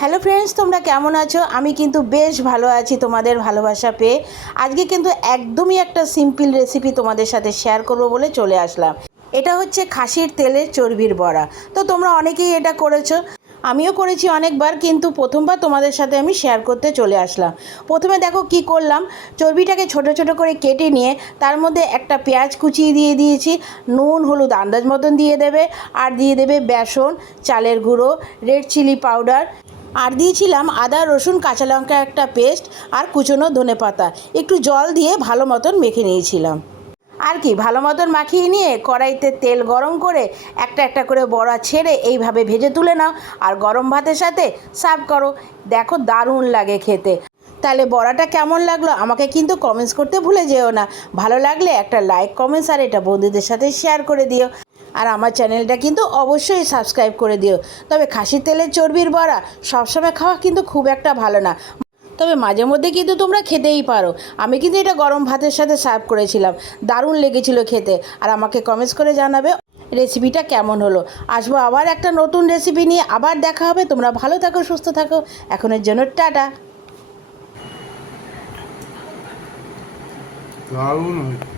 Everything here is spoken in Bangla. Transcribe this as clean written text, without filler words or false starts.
হ্যালো ফ্রেন্ডস, তোমরা কেমন আছো? আমি কিন্তু বেশ ভালো আছি তোমাদের ভালোবাসা পেয়ে। আজকে কিন্তু একদমই একটা সিম্পল রেসিপি তোমাদের সাথে শেয়ার করব বলে চলে আসলাম। এটা হচ্ছে খাসির তেলের চর্বির বড়া। তো তোমরা অনেকেই এটা করেছো, আমিও করেছি অনেকবার, কিন্তু প্রথমবার তোমাদের সাথে আমি শেয়ার করতে চলে আসলাম। প্রথমে দেখো কি করলাম, চর্বিটাকে ছোট ছোট করে কেটে নিয়ে তার মধ্যে একটা পেঁয়াজ কুচিয়ে দিয়ে দিয়েছি, নুন হলুদ আন্দাজ মতন দিয়ে দেবে, আর দিয়ে দেবে বেসন, চালের গুঁড়ো, রেড চিলি পাউডার, আর দিয়েছিলাম আদা রসুন কাঁচা লঙ্কা একটা পেস্ট, আর কুচনো ধনেপাতা। একটু জল দিয়ে ভালো মতন মেখে নিয়েছিলাম। আর কি ভালো মতন মাখিয়ে নিয়ে কড়াইতে তেল গরম করে একটা একটা করে বড়া ছেড়ে এইভাবে ভেজে তুলে নাও, আর গরম ভাতের সাথে সার্ভ করো। দেখো দারুণ লাগে খেতে। তাহলে বড়াটা কেমন লাগলো আমাকে কিন্তু কমেন্টস করতে ভুলে যেও না। ভালো লাগলে একটা লাইক কমেন্টস আর এটা বন্ধুদের সাথে শেয়ার করে দিও। আর আমার চ্যানেলটা কিন্তু অবশ্যই সাবস্ক্রাইব করে দিও। তবে খাসির তেলের চর্বির বড়া সবসময় খাওয়া কিন্তু খুব একটা ভালো না, তবে মাঝে মধ্যে কিন্তু তোমরা খেতেই পারো। আমি কিন্তু এটা গরম ভাতের সাথে সার্ভ করেছিলাম, দারুণ লেগেছিল খেতে। আর আমাকে কমেন্টস করে জানাবে রেসিপিটা কেমন হলো। আসবো আবার একটা নতুন রেসিপি নিয়ে, আবার দেখা হবে। তোমরা ভালো থাকো, সুস্থ থাকো। এখনের জন্য টাটা। দারুণ হয়েছে।